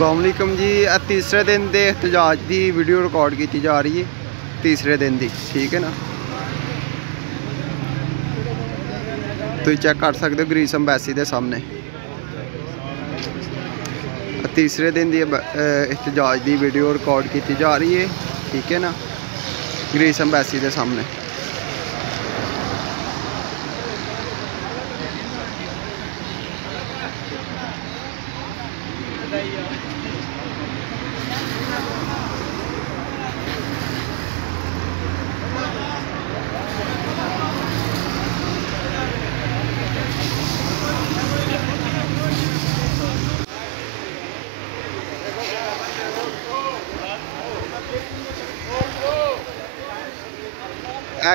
अस्सलाम वालेकुम जी। तीसरे दिन के एहतजाज की वीडियो रिकॉर्ड की जा रही है, तीसरे दिन की, ठीक है ना। तुम चेक कर सकते हो ग्रीस अंबैसी के सामने तीसरे दिन की एहतजाज की वीडियो रिकॉर्ड की जा रही है, ठीक है ना, ग्रीस अंबैसी के सामने।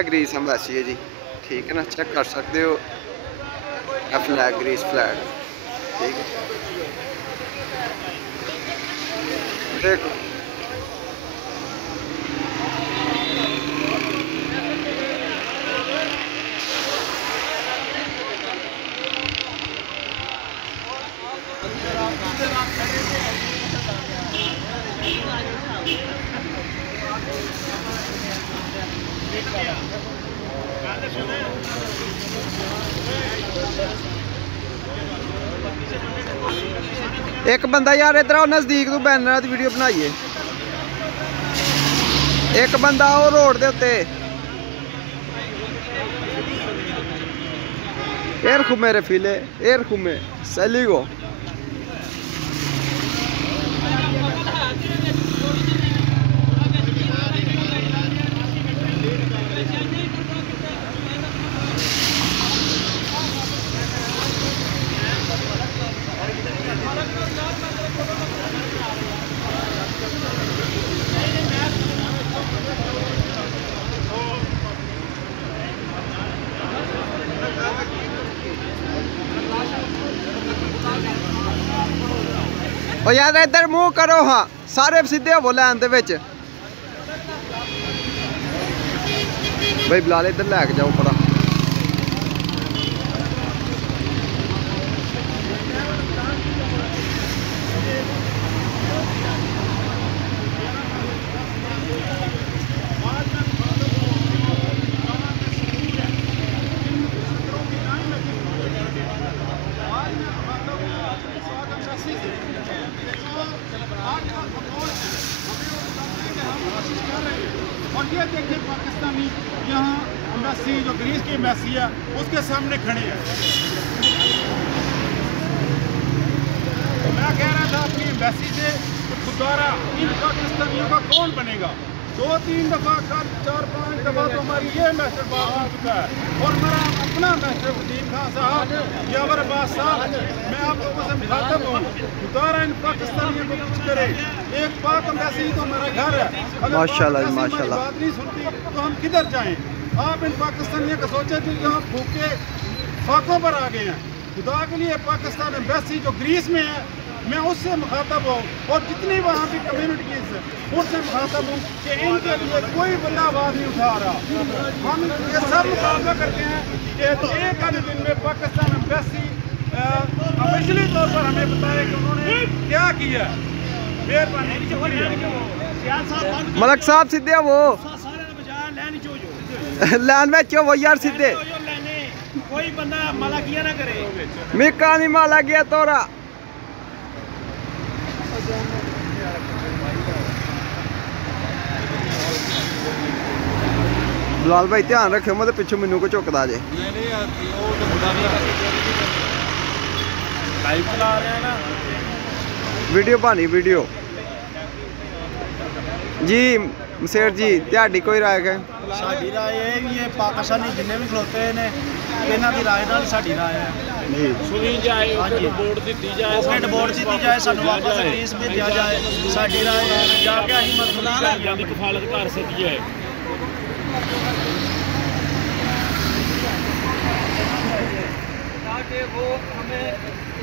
ग्रीस अंबैसी है जी, ठीक है ना, चेक कर सकते हो फ्लैग, ग्रीस फ्लैग, ठीक है। देखो एक बंदा यार इधर आओ नज़दीक तू बैनर की वीडियो बनाइए। एक बंदा आओ रोड के उत्ते एयर खुमे रफीले एयर खुमे सलीगो। और यार इधर मुँह करो, हाँ सारे सीधे हो लैन दे विच भाई। बिलाल इधर लैके जाओ पड़ा। और ये देखिए पाकिस्तानी यहाँ एम्बेसी जो ग्रीस की एम्बेसी है उसके सामने खड़े हैं। तो मैं कह रहा था अपनी एम्बेसी से दोबारा इन पाकिस्तानियों का कौन बनेगा। 2-3 दफ़ा कल 4-5 दफ़ा तो हमारी ये मैसेज बात हो चुका है। और मेरा अपना मैसेज वसीम खान साहब यावर अब्बास साहब, मैं आप लोगों से मुखातब हूँ, दोबारा इन पाकिस्तानियों को कुछ करे। एक पाक एम्बेसी तो हमारा घर है, अगर माशाल्लाह माशाल्लाह बात नहीं सुनती तो हम किधर जाएं। आप इन पाकिस्तानियों का सोचे जो यहाँ भूखे फाकों पर आ गए हैं। खुदा के लिए पाकिस्तान एम्बेसी जो ग्रीस में है, मैं उससे मुखातब हूँ और जितनी वहाँ की कम्युनिटीज़ है उनसे मुखातब हूँ कि इनके लिए कोई बंदा आवाज़ नहीं उठा रहा। हम ये सब मुकाबला करते हैं कि एक आधे दिन में पाकिस्तान एम्बेसी ऑफिशियली तौर पर हमें बताए कि उन्होंने क्या किया। मेहरबानी मलक साहब सीधे वो लैन में क्यों वो यार सीधे कोई बंदा माला किया ना करे। मिका नहीं माला गया तोरा। बिलाल भाई ध्यान रखियो मत पिछू मैनू को झुकदा जे। लाइव चला रहे हैं ना वीडियो पानी वीडियो जी। मसेर जी त्याड़ी कोई राय है? साडी राय है कि ये पाकिस्तानी जिन्ने भी खलोते ने इन्हां दी राय नाल साडी राय है जी। सुनी जाए ओके बोर्ड दी जाए ओके बोर्ड दी जाए सानू वापस ग्रीस भेजा जाए। साडी राय जाके अहीं मसला की कफालत कर सकी है। ताकि वो हमें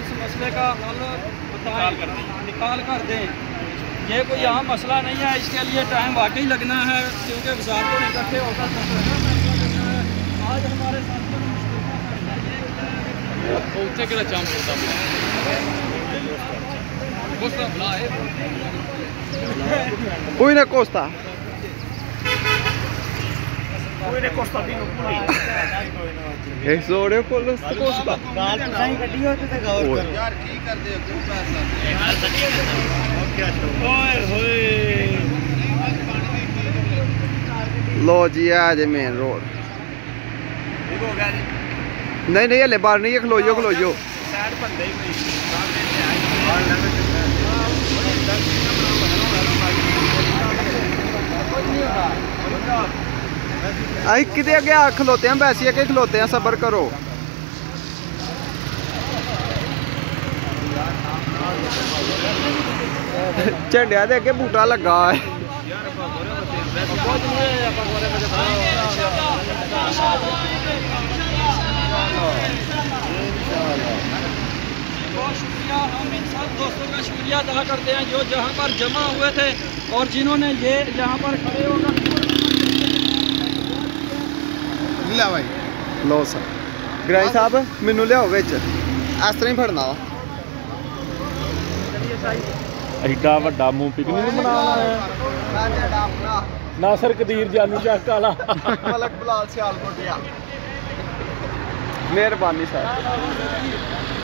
इस मसले का हल बताएं, निकाल कर दें। ये कोई आम मसला नहीं है, इसके लिए टाइम वाकई लगना है क्योंकि वजारतों ने इकट्ठे होकर आज हमारे साथ ਉੱਥੇ ਕਿਹੜਾ ਚਾਂਪ ਹੁੰਦਾ Pui ne costa. Exore con lo costa. यार की कर दे क्यों लो जी है जे मेन रोड नहीं नहीं हले बाहर नहीं है खलोजो खलोजो अं कि अगे आ खलोते हैं वैसे अगे खलोते हैं सबर करो झंडिया दे अगे बूटा लगा है बहुत शुक्रिया हम इन सब दोस्तों का शुक्रिया अदा करते हैं जो जहाँ पर जमा हुए थे और जिन्होंने ये यहाँ पर खड़े होकर भाई लो सर ग्राई साहब मैनू लियाओ बिच इस तरह ही फड़ना वा एडा वड्डा मुंह पिकनिक मनाना है नासर कदीर जानू चक वाला मलक बलाल सियालकोट मेहरबानी सर